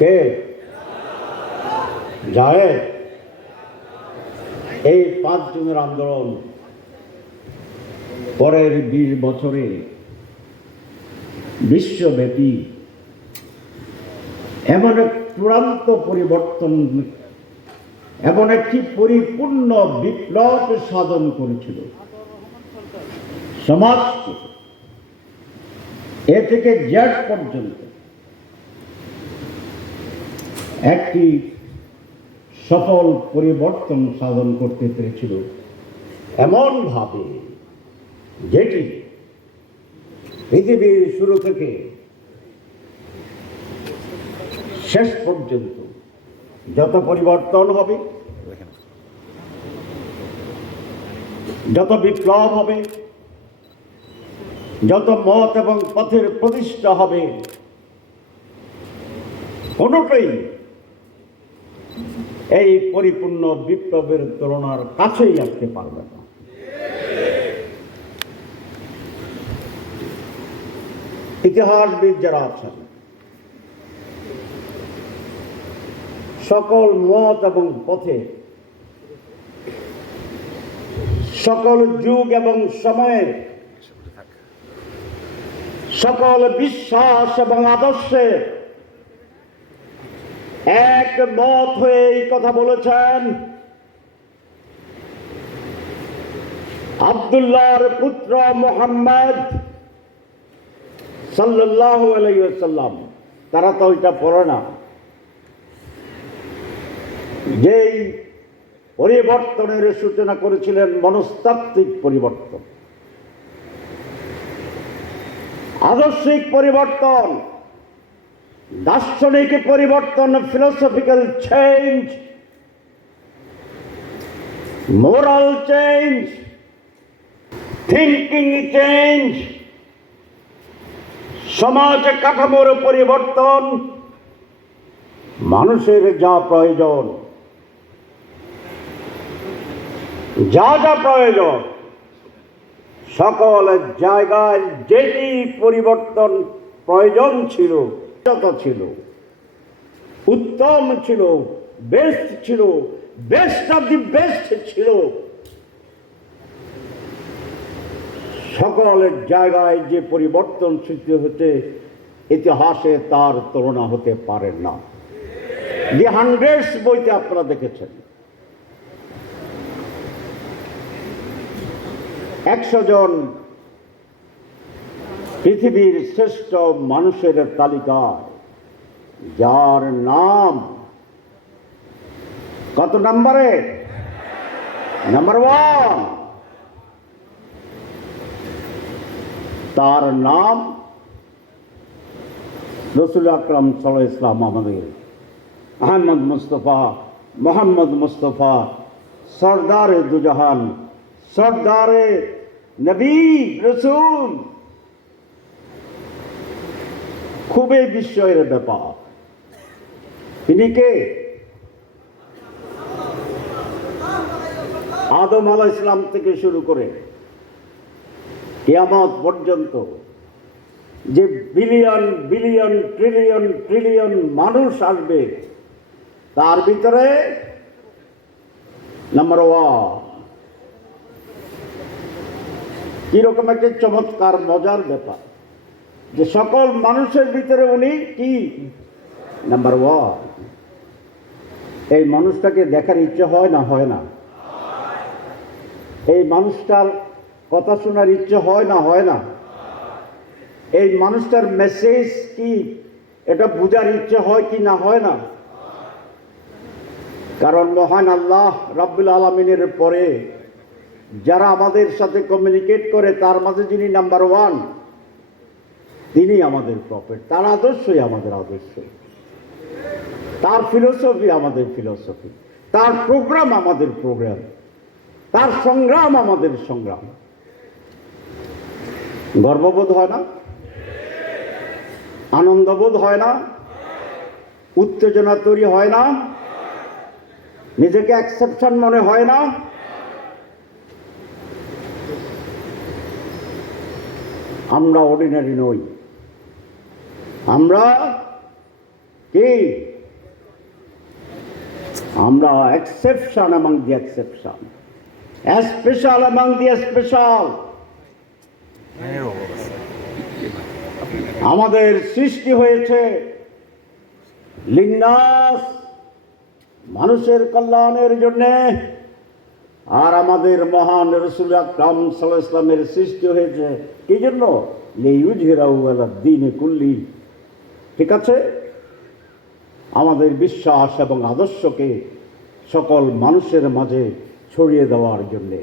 কে? জায়েদ। এই 5 জনের আন্দোলন পরের 20 বছরে বিশ্বব্যাপী এমন এক চূড়ান্ত পরিবর্তন, এমন একটি পরিপূর্ণ বিপ্লব সাধন করেছিল সমাজকে এ থেকে জেড পর্যন্ত। একটি সফল পরিবর্তন সাধন করতে পেরেছিল এমন ভাবে যেটি পৃথিবীর শুরু থেকে শেষ পর্যন্ত যত পরিবর্তন হবে, যত বিপ্লব হবে, যত মত এবং পথের প্রতিষ্ঠা হবে, কোনোটাই এই পরিপূর্ণ বিপ্লবের তুলনার কাছেই আসতে পারবে না। ইতিহাসবিদ যারা আছেন, সকল মত এবং পথে, সকল যুগ এবং সময়ে, সকল বিশ্বাস এবং আদর্শে এক মত হয়ে এই কথা বলেছেন, আব্দুল্লাহর পুত্র মুহাম্মদ সাল্লাল্লাহু আলাইহি ওয়াসাল্লাম। তারা তো ওইটা পড়ে না। যেই পরিবর্তনের সূচনা করেছিলেন মনস্তাত্ত্বিক পরিবর্তন, আদর্শিক পরিবর্তন, দার্শনিক পরিবর্তন, philosophical change, moral change, thinking change, সমাজ কাঠামোর পরিবর্তন, মানুষের যা প্রয়োজন, যা যা প্রয়োজন, সকল জায়গায় যেটি পরিবর্তন প্রয়োজন ছিল, যত ছিল, উত্তম ছিল, বেস্ট ছিল, বেস্ট অফ দি বেস্ট ছিল, সকল জায়গায় যে পরিবর্তন সৃষ্টি হতে ইতিহাসে তার তুলনা হতে পারে না। দি হান্ড্রেডস বইতে আপনারা দেখেছেন 100 জন পৃথিবীর শ্রেষ্ঠ মানুষের তালিকায় যার নাম কত নম্বরে? নাম্বার 1। তার নাম রসুল আকরাম সাল্লাল্লাহু আলাইহি ওয়াসাল্লাম, আমাদের আহমদ মুস্তফা, মোহাম্মদ মুস্তফা, সরদারে দুজাহান, সরদারে নবী রসুল। খুবই বিস্ময়ের ব্যাপার, তিনি কে? আদম আলাইহিস সালাম থেকে শুরু করে কিয়ামত পর্যন্ত যে বিলিয়ন বিলিয়ন ট্রিলিয়ন ট্রিলিয়ন মানুষ আসবে, তার ভিতরে নাম্বার 1। কিরকম একটা চমৎকার মজার ব্যাপার যে সকল মানুষের ভিতরে উনি কি? নাম্বার 1। এই মানুষটাকে দেখার ইচ্ছে হয় না? হয় না? এই মানুষটার কথা শোনার ইচ্ছে হয় না? হয় না? এই মানুষটার মেসেজ কি, এটা বোঝার ইচ্ছে হয় কি না? হয় না? কারণ মহান আল্লাহ রাব্বুল আলামিনের পরে যারা আমাদের সাথে কমিউনিকেট করে, তার মাঝে যিনি নাম্বার 1, তিনি আমাদের প্রফেট। তার আদর্শই আমাদের আদর্শ, তার ফিলোসফি আমাদের ফিলোসফি, তার প্রোগ্রাম আমাদের প্রোগ্রাম, তার সংগ্রাম আমাদের সংগ্রাম। গর্ববোধ হয় না? আনন্দবোধ হয় না? উত্তেজনা তৈরি হয় না? নিজেকে এক্সেপশন মনে হয় না? আমরা অর্ডিনারি নই, আমরা কি? আমরা exception among the exception, special among the special. আমাদের সৃষ্টি হয়েছে লিন্নাস, মানুষের কল্যাণের জন্য, আর আমাদের মহান রাসূল আকরাম সাল্লাল্লাহু আলাইহি ওয়াসাল্লামের সৃষ্টি হয়েছে কি জন্য? লিইয়ুযহিরাহু আলা দ্বীনি কুল্লি। ঠিক আছে, আমাদের বিশ্বাস এবং আদর্শকে সকল মানুষের মাঝে ছড়িয়ে দেওয়ার জন্যে।